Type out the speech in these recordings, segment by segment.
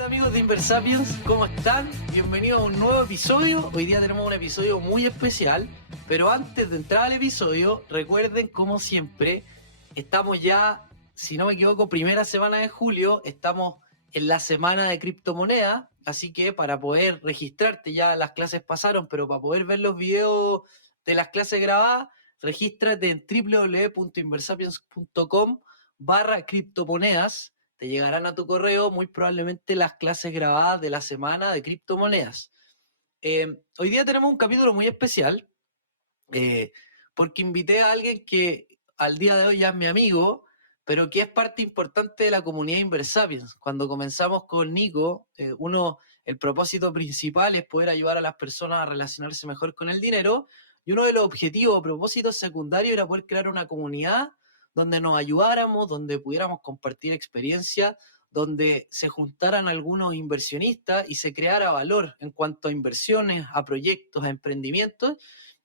Hola amigos de Inversapiens, ¿cómo están? Bienvenidos a un nuevo episodio. Hoy día tenemos un episodio muy especial, pero antes de entrar al episodio, recuerden, como siempre, estamos ya, si no me equivoco, primera semana de julio, estamos en la semana de criptomonedas, así que para poder registrarte, ya las clases pasaron, pero para poder ver los videos de las clases grabadas, regístrate en www.inversapiens.com/criptomonedas. Te llegarán a tu correo muy probablemente las clases grabadas de la semana de criptomonedas. Hoy día tenemos un capítulo muy especial eh, porque invité a alguien que al día de hoy ya es mi amigo, pero que es parte importante de la comunidad Inversapiens. Cuando comenzamos con Nico, el propósito principal es poder ayudar a las personas a relacionarse mejor con el dinero, y uno de los objetivos o propósitos secundarios era poder crear una comunidad donde nos ayudáramos, donde pudiéramos compartir experiencias, donde se juntaran algunos inversionistas y se creara valor en cuanto a inversiones, a proyectos, a emprendimientos.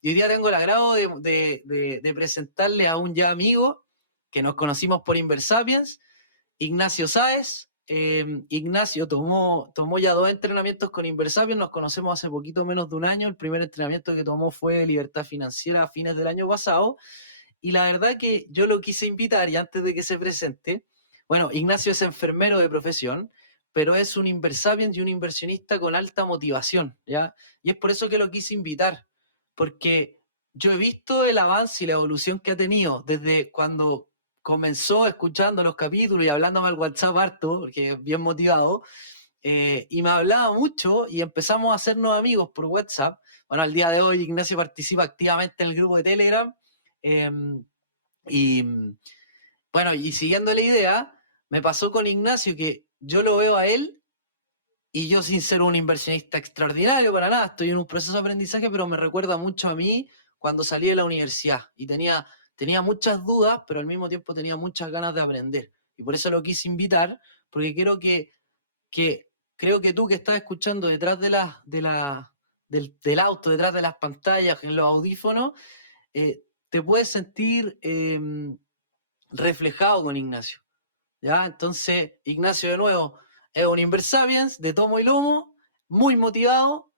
Y hoy día tengo el agrado de presentarle a un ya amigo que nos conocimos por Inversapiens, Ignacio Sáez. Ignacio tomó ya 2 entrenamientos con Inversapiens, nos conocemos hace poquito menos de un año. El primer entrenamiento que tomó fue Libertad Financiera a fines del año pasado. Y la verdad que yo lo quise invitar, y antes de que se presente, bueno, Ignacio es enfermero de profesión, pero es un Inversapiens y un inversionista con alta motivación, ¿ya? Y es por eso que lo quise invitar, porque yo he visto el avance y la evolución que ha tenido desde cuando comenzó escuchando los capítulos y hablándome al WhatsApp harto, porque es bien motivado, y me hablaba mucho y empezamos a hacernos amigos por WhatsApp. Bueno, al día de hoy Ignacio participa activamente en el grupo de Telegram. eh, y bueno, y siguiendo la idea, me pasó con Ignacio que yo lo veo a él y yo, sin ser un inversionista extraordinario para nada, estoy en un proceso de aprendizaje, pero me recuerda mucho a mí cuando salí de la universidad y tenía muchas dudas, pero al mismo tiempo tenía muchas ganas de aprender. Y por eso lo quise invitar, porque que creo que tú que estás escuchando detrás del auto, detrás de las pantallas, en los audífonos, te puedes sentir reflejado con Ignacio. ¿Ya? Entonces, Ignacio, de nuevo, es un Inversapiens de tomo y lomo, muy motivado.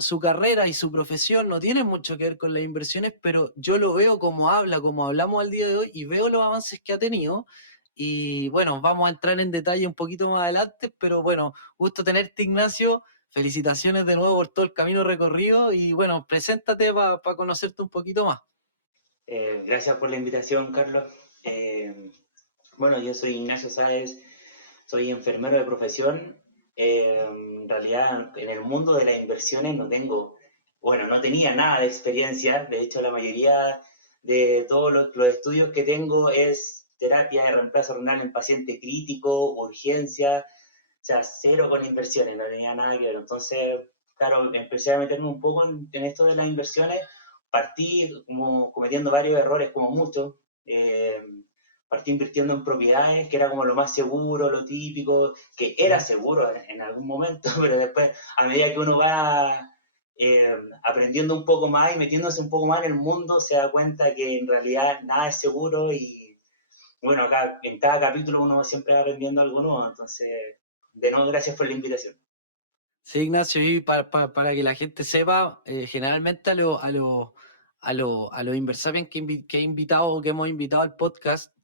Su carrera y su profesión no tienen mucho que ver con las inversiones, pero yo lo veo como habla, como hablamos al día de hoy, y veo los avances que ha tenido. Y bueno, vamos a entrar en detalle un poquito más adelante, pero bueno, gusto tenerte, Ignacio. Felicitaciones de nuevo por todo el camino recorrido y bueno, preséntate para conocerte un poquito más. Gracias por la invitación, Carlos. Bueno, yo soy Ignacio Sáez, soy enfermero de profesión. En realidad, en el mundo de las inversiones no tenía nada de experiencia. De hecho, la mayoría de todos los estudios que tengo es terapia de reemplazo renal en paciente crítico, urgencia, o sea, cero con inversiones, no tenía nada que ver. Entonces, claro, empecé a meterme un poco en esto de las inversiones. Partí como cometiendo varios errores, como muchos. Partí invirtiendo en propiedades, que era como lo más seguro, lo típico, que era seguro en algún momento, pero después, a medida que uno va aprendiendo un poco más y metiéndose un poco más en el mundo, se da cuenta que en realidad nada es seguro. Y bueno, acá, en cada capítulo uno siempre va aprendiendo algo nuevo. Entonces, de nuevo, gracias por la invitación. Sí, Ignacio, y para que la gente sepa, generalmente a los Inversapiens que he invitado o que hemos invitado al podcast,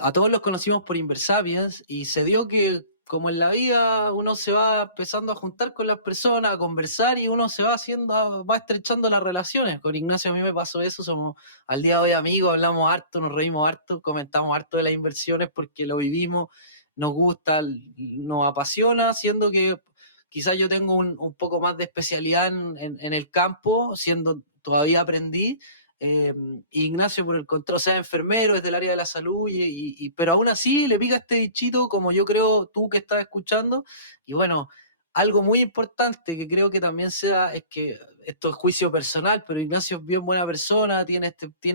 a todos los conocimos por Inversapiens, y se dio que, como en la vida, uno se va empezando a juntar con las personas, a conversar, y uno va estrechando las relaciones. Con Ignacio a mí me pasó eso, somos al día de hoy amigos, hablamos harto, nos reímos harto, comentamos harto de las inversiones porque lo vivimos, nos gusta, nos apasiona, siendo que quizás yo tengo un poco más de especialidad en el campo, siendo todavía aprendí. Ignacio, por el contrario, o sea, enfermero, es del área de la salud, pero aún así le pica este bichito, como yo creo tú que estás escuchando. Y bueno, algo muy importante que creo que también es que esto es juicio personal, pero Ignacio es bien buena persona, tiene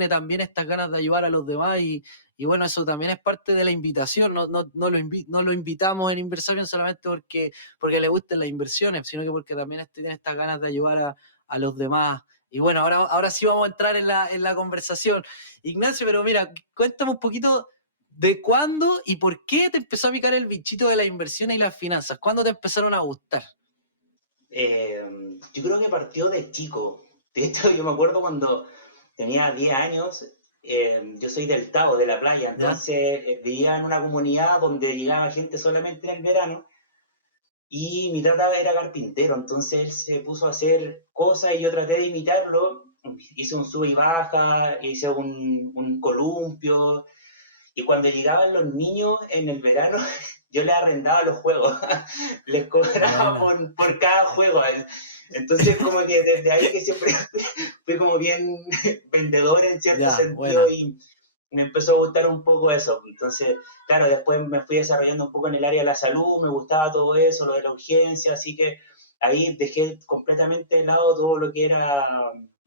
también estas ganas de ayudar a los demás, y bueno, eso también es parte de la invitación. No lo invitamos en Inversario solamente porque le gusten las inversiones, sino que porque también tiene estas ganas de ayudar a los demás. Y bueno, ahora sí vamos a entrar en la conversación. Ignacio, pero mira, cuéntame un poquito ¿De cuándo y por qué te empezó a picar el bichito de las inversiones y las finanzas? ¿Cuándo te empezaron a gustar? Yo creo que partió de chico. De hecho, yo me acuerdo cuando tenía 10 años, yo soy del Tao, de la playa, ¿Ya? entonces vivía en una comunidad donde llegaba gente solamente en el verano y mi tata era carpintero, entonces él se puso a hacer cosas y yo traté de imitarlo. Hice un sube y baja, hice un columpio, y cuando llegaban los niños en el verano, yo les arrendaba los juegos, les cobraba Buena. por cada juego. Entonces, como que desde ahí que siempre fui como bien vendedor en cierto Ya, sentido buena. y me empezó a gustar un poco eso. Entonces, claro, después me fui desarrollando un poco en el área de la salud, me gustaba todo eso, lo de la urgencia, así que ahí dejé completamente de lado todo lo que era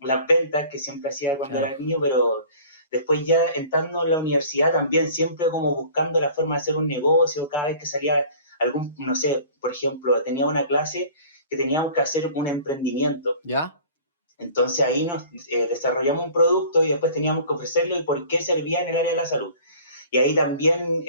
las ventas que siempre hacía cuando Claro. era niño, pero después ya entrando en la universidad también siempre como buscando la forma de hacer un negocio, cada vez que salía algún, no sé, por ejemplo, tenía una clase que teníamos que hacer un emprendimiento. ¿Ya? Entonces ahí nos desarrollamos un producto y después teníamos que ofrecerlo y por qué servía en el área de la salud. Y ahí también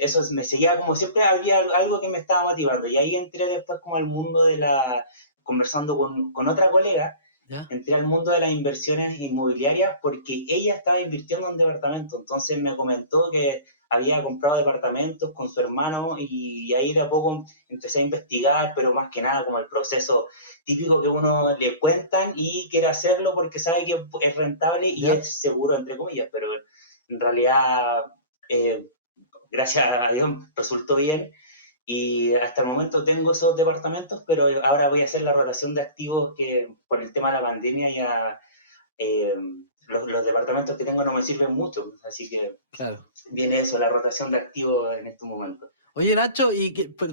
eso me seguía como siempre había algo que me estaba motivando. Y ahí entré después como al mundo de la, conversando con otra colega, ¿Ya? entré al mundo de las inversiones inmobiliarias porque ella estaba invirtiendo en departamentos. Entonces me comentó que había comprado departamentos con su hermano y ahí de a poco empecé a investigar, pero más que nada como el proceso típico que uno le cuentan y quiere hacerlo porque sabe que es rentable y ¿Ya? es seguro, entre comillas, pero en realidad, eh, gracias a Dios, resultó bien. Y hasta el momento tengo esos departamentos, pero ahora voy a hacer la rotación de activos que por el tema de la pandemia ya eh, los departamentos que tengo no me sirven mucho, así que Claro. viene eso, la rotación de activos en estos momentos. Oye, Nacho,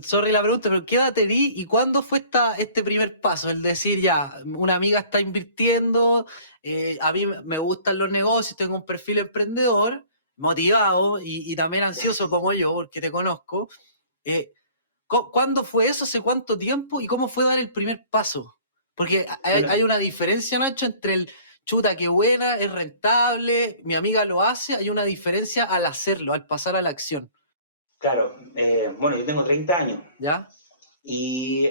sorry la pregunta, pero ¿qué edad te di y cuándo fue este primer paso? El decir, ya, una amiga está invirtiendo, a mí me gustan los negocios, tengo un perfil emprendedor, motivado y también ansioso como yo, porque te conozco. Eh, ¿Cuándo fue eso? ¿Hace cuánto tiempo? ¿Y cómo fue dar el primer paso? Porque hay, Bueno, hay una diferencia, Nacho, entre el chuta, qué buena, es rentable, mi amiga lo hace, hay una diferencia al hacerlo, al pasar a la acción. claro, bueno, yo tengo 30 años ¿Ya? y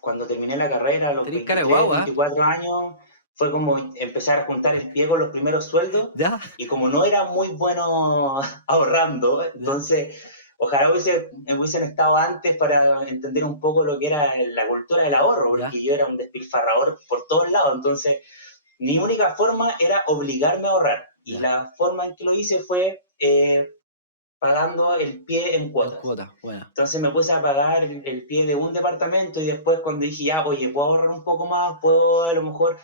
cuando terminé la carrera a los Tenés cara de 23, guagua, ¿eh? 24 años, fue como empezar a juntar el pie con los primeros sueldos ¿Ya? y como no era muy bueno ahorrando, ¿Ya? entonces ojalá hubiesen estado antes para entender un poco lo que era la cultura del ahorro, ¿Ya? porque yo era un despilfarrador por todos lados, entonces mi única forma era obligarme a ahorrar y ¿Ya? la forma en que lo hice fue pagando el pie en En cuotas. cuota, buena. Entonces me puse a pagar el pie de un departamento y después cuando dije, ya, oye, puedo ahorrar un poco más, puedo a lo mejor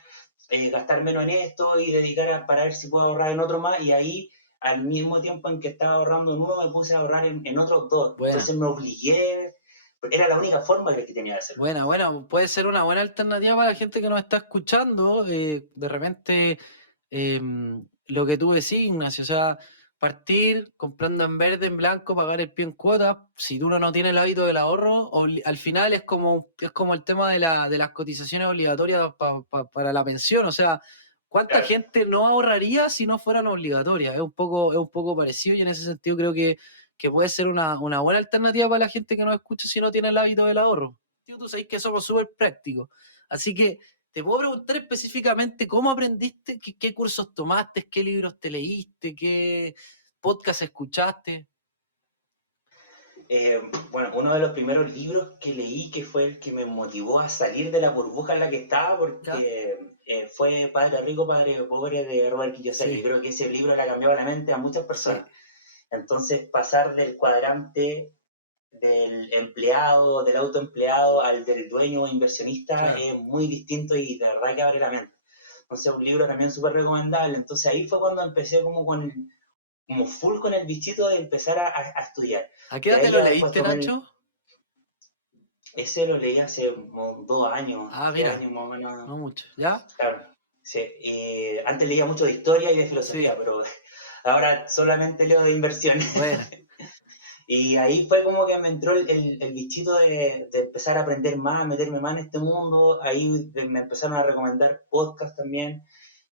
gastar menos en esto y dedicar para ver si puedo ahorrar en otro más. Y ahí, al mismo tiempo en que estaba ahorrando en uno, me puse a ahorrar en otros dos. Buena. Entonces me obligué, porque era la única forma que tenía de hacerlo. Buena, bueno, puede ser una buena alternativa para la gente que nos está escuchando. De repente, lo que tú decís, Ignacio, o sea, partir comprando en verde, en blanco, pagar el pie en cuota. Si uno no tiene el hábito del ahorro, al final es como el tema de las cotizaciones obligatorias para la pensión. O sea, ¿cuánta Claro. gente no ahorraría si no fueran obligatorias? Es un poco parecido y en ese sentido creo que puede ser una buena alternativa para la gente que nos escucha si no tiene el hábito del ahorro. Tú sabes que somos súper prácticos. Así que te puedo preguntar específicamente cómo aprendiste, qué cursos tomaste, qué libros te leíste, qué podcast escuchaste. Eh, bueno, uno de los primeros libros que leí que fue el que me motivó a salir de la burbuja en la que estaba, ¿Ya? porque fue Padre Rico, Padre Pobre de Robert Kiyosaki. Yo Sí, creo que ese libro le ha cambiado la mente a muchas sí, personas. Entonces, pasar del cuadrante del empleado, del autoempleado, al del dueño inversionista claro. es muy distinto y de verdad que abre la mente. Entonces, un libro también súper recomendable. Entonces, ahí fue cuando empecé como full con el bichito de empezar a estudiar. ¿A qué De edad te ahí lo ya después leíste, tomé el, Nacho? ese lo leí hace como 2 años, Ah, 3 años mira, más o menos. no mucho. ¿Ya? Claro, sí. Antes leía mucho de historia y de filosofía, Sí, pero ahora solamente leo de inversión. bueno. Y ahí fue como que me entró el bichito de empezar a aprender más, meterme más en este mundo. Ahí me empezaron a recomendar podcasts también.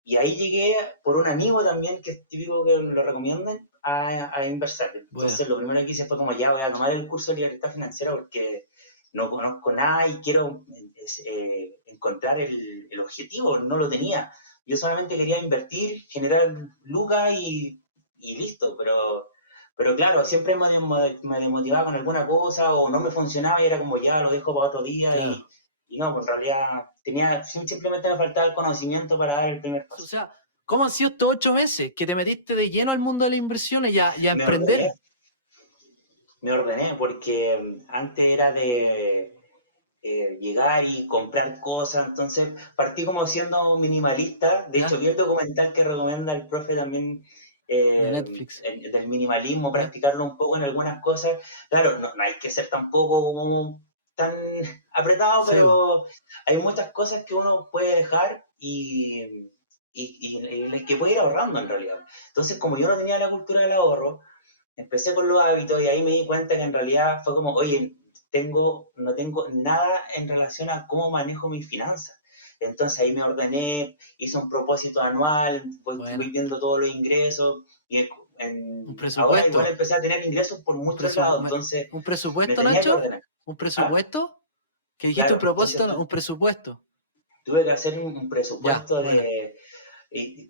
Y ahí llegué por un amigo también, que es típico que lo recomiendan, a inversar. Bueno, Entonces lo primero que hice fue como ya voy a tomar el curso de libertad financiera porque no conozco nada y quiero encontrar el objetivo, no lo tenía. Yo solamente quería invertir, generar lucas y listo, pero claro, siempre me desmotivaba con alguna cosa o no me funcionaba y era como ya lo dejo para otro día claro. y no, pues en realidad simplemente me faltaba el conocimiento para dar el primer O paso. sea, ¿cómo han sido estos 8 meses que te metiste de lleno al mundo de las inversiones y a Me ordené, emprender? me ordené porque antes era de llegar y comprar cosas, entonces partí como siendo minimalista, de hecho ¿Ya? vi el documental que recomienda el profe también De Netflix. del minimalismo, ¿Ya? practicarlo un poco en algunas cosas, claro, no hay que ser tampoco como tan apretado, Sebo. pero hay muchas cosas que uno puede dejar y que puede ir ahorrando en realidad. Entonces, como yo no tenía la cultura del ahorro, empecé con los hábitos y ahí me di cuenta que en realidad fue como, oye, no tengo nada en relación a cómo manejo mis finanzas. Entonces ahí me ordené, hice un propósito anual, voy Bueno, viendo todos los ingresos y un ahora igual presupuesto. empecé a tener ingresos por Un, muchos presu- lados, me- entonces un me presupuesto, tenía que Nacho. ordenar. Un ¿Ah? presupuesto. Que dijiste un Claro, entonces propósito, no, un presupuesto. tuve que hacer un Ya, presupuesto bueno. de,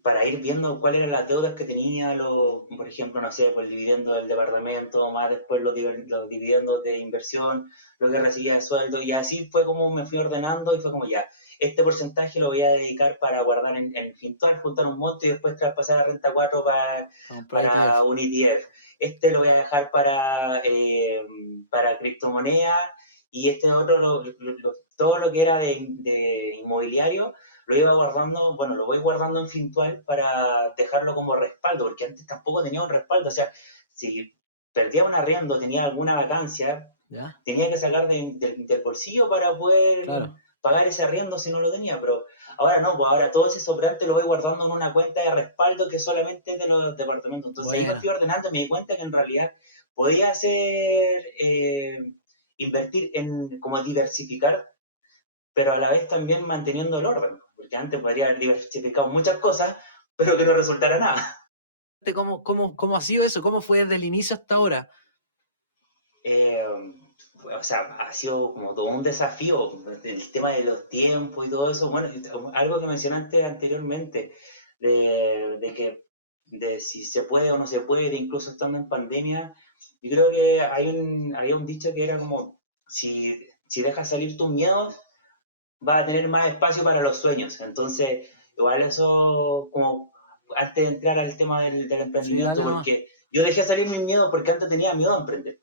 para ir viendo cuáles eran las deudas que tenía, por ejemplo, no sé, por el dividendo del departamento, más después los dividendos de inversión, lo que recibía de sueldo, y así fue como me fui ordenando y fue como ya, este porcentaje lo voy a dedicar para guardar en Fintual, juntar un monto y después traspasar a Renta 4 Para comprar para ETF. un ETF. Este lo voy a dejar para criptomonedas y este otro, todo lo que era de inmobiliario, lo iba guardando, bueno, lo voy guardando en Fintual para dejarlo como respaldo, porque antes tampoco tenía un respaldo, o sea, si perdía un arriendo, tenía alguna vacancia, ¿Ya? tenía que sacar del bolsillo para poder Claro. pagar ese arriendo si no lo tenía, pero ahora no, pues ahora todo ese sobrante lo voy guardando en una cuenta de respaldo que solamente es de los departamentos. Entonces ahí me Bueno. fui ordenando y me di cuenta que en realidad podía hacer, invertir en, como diversificar, pero a la vez también manteniendo el orden, porque antes podría haber diversificado muchas cosas, pero que no resultara nada. ¿Cómo ha sido eso? ¿Cómo fue desde el inicio hasta ahora? Eh, o sea, ha sido como todo un desafío, el tema de los tiempos y todo eso. Bueno, algo que mencionaste anteriormente, de que de si se puede o no se puede, incluso estando en pandemia, yo creo que había un dicho que era como, si dejas salir tus miedos, vas a tener más espacio para los sueños. Entonces, igual eso, como antes de entrar al tema del Sí, emprendimiento, dale nomás. porque yo dejé salir mis miedos porque antes tenía miedo a emprender,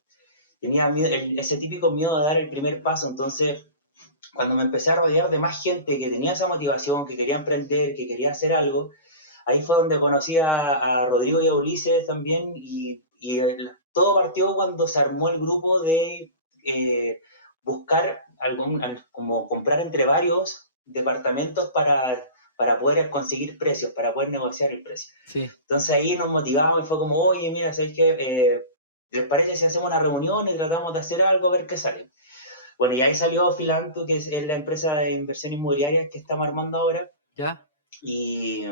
tenía miedo, ese típico miedo de dar el primer paso. Entonces, cuando me empecé a rodear de más gente que tenía esa motivación, que quería emprender, que quería hacer algo, ahí fue donde conocí a Rodrigo y a Ulises también, todo partió cuando se armó el grupo de buscar como comprar entre varios departamentos para poder conseguir precios, para poder negociar el precio. Sí. Entonces ahí nos motivamos y fue como, oye, mira, ¿sabes qué? ¿Les parece si hacemos una reunión y tratamos de hacer algo, a ver qué sale? Bueno, y ahí salió Filanto, que es la empresa de inversión inmobiliaria que estamos armando ahora. ¿Ya? Y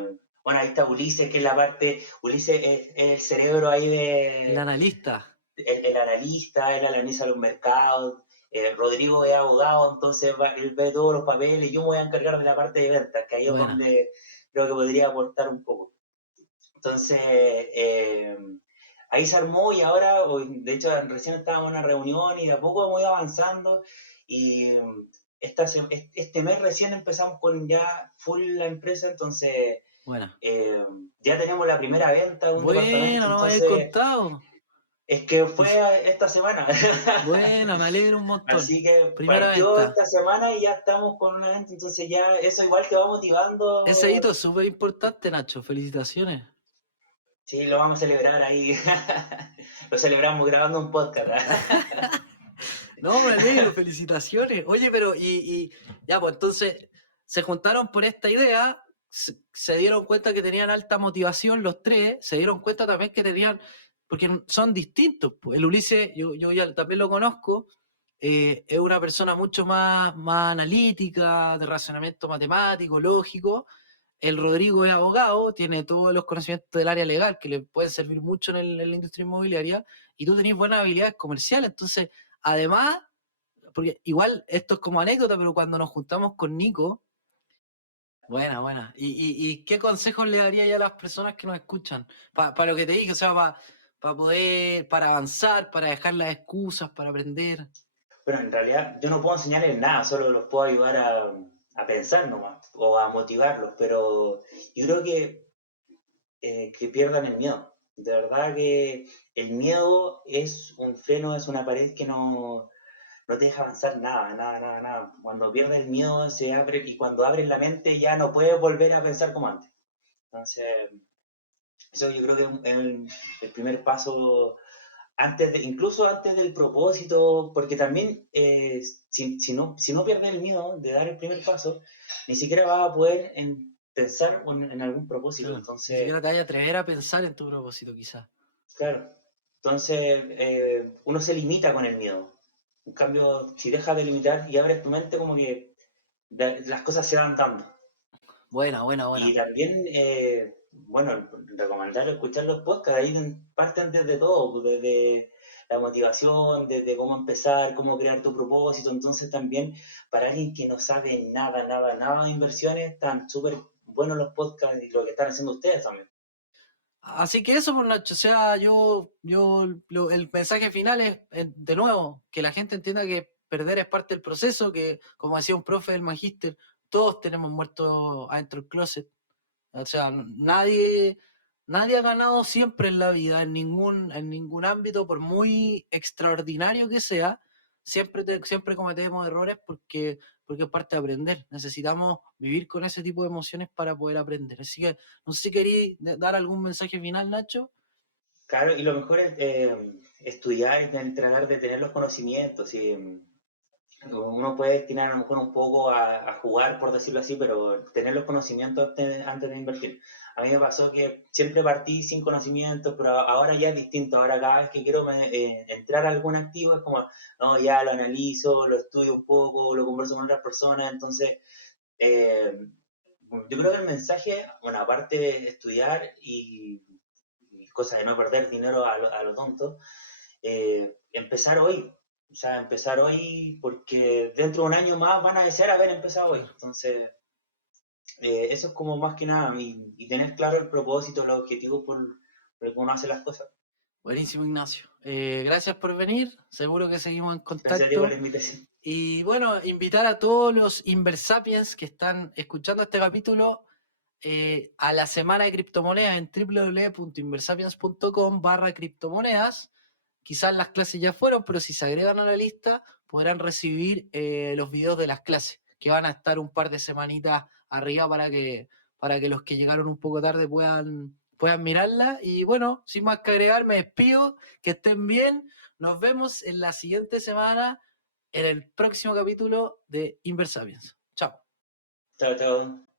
bueno, ahí está Ulises, que es la parte, Ulises es el cerebro ahí El analista. el analista, él analiza los mercados. Rodrigo es abogado, entonces él ve todos los papeles. Yo me voy a encargar de la parte de ventas, que ahí es Buena. donde creo que podría aportar un poco. Entonces, ahí se armó y ahora, de hecho, recién estábamos en una reunión y de a poco hemos ido avanzando y este mes recién empezamos con ya full la empresa, entonces Buena. eh, ya tenemos la primera venta de un Buena, departamento, no me habéis entonces contado. es que fue Felici- esta semana. Buena, me alegro un montón. Así que Primera partió venta. esta semana y ya estamos con una venta, entonces ya eso igual te va Ese hito motivando. es súper importante, Nacho. Felicitaciones. Sí, lo vamos a celebrar ahí. Lo celebramos grabando un podcast. No, me alegro, felicitaciones. Oye, pero ya, pues entonces se juntaron por esta idea, se dieron cuenta que tenían alta motivación los tres, se dieron cuenta también que tenían, porque son distintos, pues. El Ulises, yo ya también lo conozco, es una persona mucho más analítica, de razonamiento matemático, lógico, El Rodrigo es abogado, tiene todos los conocimientos del área legal que le pueden servir mucho en la industria inmobiliaria, y tú tenés buenas habilidades comerciales. Entonces, además, porque igual esto es como anécdota, pero cuando nos juntamos con Nico, buena. ¿Y qué consejos le daría ya a las personas que nos escuchan? Para lo que te dije, o sea, para poder, para avanzar, para dejar las excusas, para aprender. Bueno, en realidad yo no puedo enseñarles nada, solo los puedo ayudar a pensar nomás o a motivarlos, pero yo creo que pierdan el miedo. De verdad que el miedo es un freno, es una pared que no te deja avanzar nada. Cuando pierdes el miedo se abre y cuando abres la mente ya no puedes volver a pensar como antes. Entonces, eso yo creo que es el primer paso incluso antes del propósito, porque también si no pierdes el miedo de dar el primer paso, ni siquiera vas a poder pensar en algún propósito. Claro, ni Entonces, siquiera te vayas a atrever a pensar en tu propósito, quizás. claro, entonces uno se limita con el miedo. En cambio, si dejas de limitar y abres tu mente, como que las cosas se van dando. Y Buena. también, bueno, recomendar escuchar los podcasts, ahí parten desde todo, desde la motivación, desde cómo empezar, cómo crear tu propósito. Entonces también, para alguien que no sabe nada de inversiones, están súper buenos los podcasts y lo que están haciendo ustedes también. Así que eso, pues Nacho, o sea, el mensaje final es, de nuevo, que la gente entienda que perder es parte del proceso, que, como decía un profe del magíster, todos tenemos muertos adentro del closet. O sea, nadie ha ganado siempre en la vida, en ningún ámbito, por muy extraordinario que sea, siempre cometemos errores porque es parte de aprender. Necesitamos vivir con ese tipo de emociones para poder aprender. Así que, no sé si queréis dar algún mensaje final, Nacho. Claro, y lo mejor es estudiar y tratar de tener los conocimientos. Y uno puede destinar a lo mejor un poco a jugar, por decirlo así, pero tener los conocimientos antes de invertir. A mí me pasó que siempre partí sin conocimientos, pero ahora ya es distinto. Ahora cada vez que quiero entrar a algún activo es como, no, ya lo analizo, lo estudio un poco, lo converso con otras personas. Entonces, eh, yo creo que el mensaje, bueno, aparte de estudiar y cosa de no perder dinero a lo tonto, empezar hoy. O sea, empezar hoy porque dentro de un año más van a desear haber empezado hoy. Claro. Entonces, eso es como más que nada, y tener claro el propósito, los objetivos por el que uno hace las cosas. Buenísimo, Ignacio. Gracias por venir. Seguro que seguimos en Gracias a ti por la contacto. invitación. Y bueno, invitar a todos los Inversapiens que están escuchando este capítulo a la semana de criptomonedas en www.inversapiens.com/criptomonedas. Quizás las clases ya fueron, pero si se agregan a la lista podrán recibir los videos de las clases, que van a estar un par de semanitas arriba para que los que llegaron un poco tarde puedan mirarla. Y bueno, sin más que agregar, me despido, que estén bien, nos vemos en la siguiente semana en el próximo capítulo de Inversapiens. Chao. Chao, chao.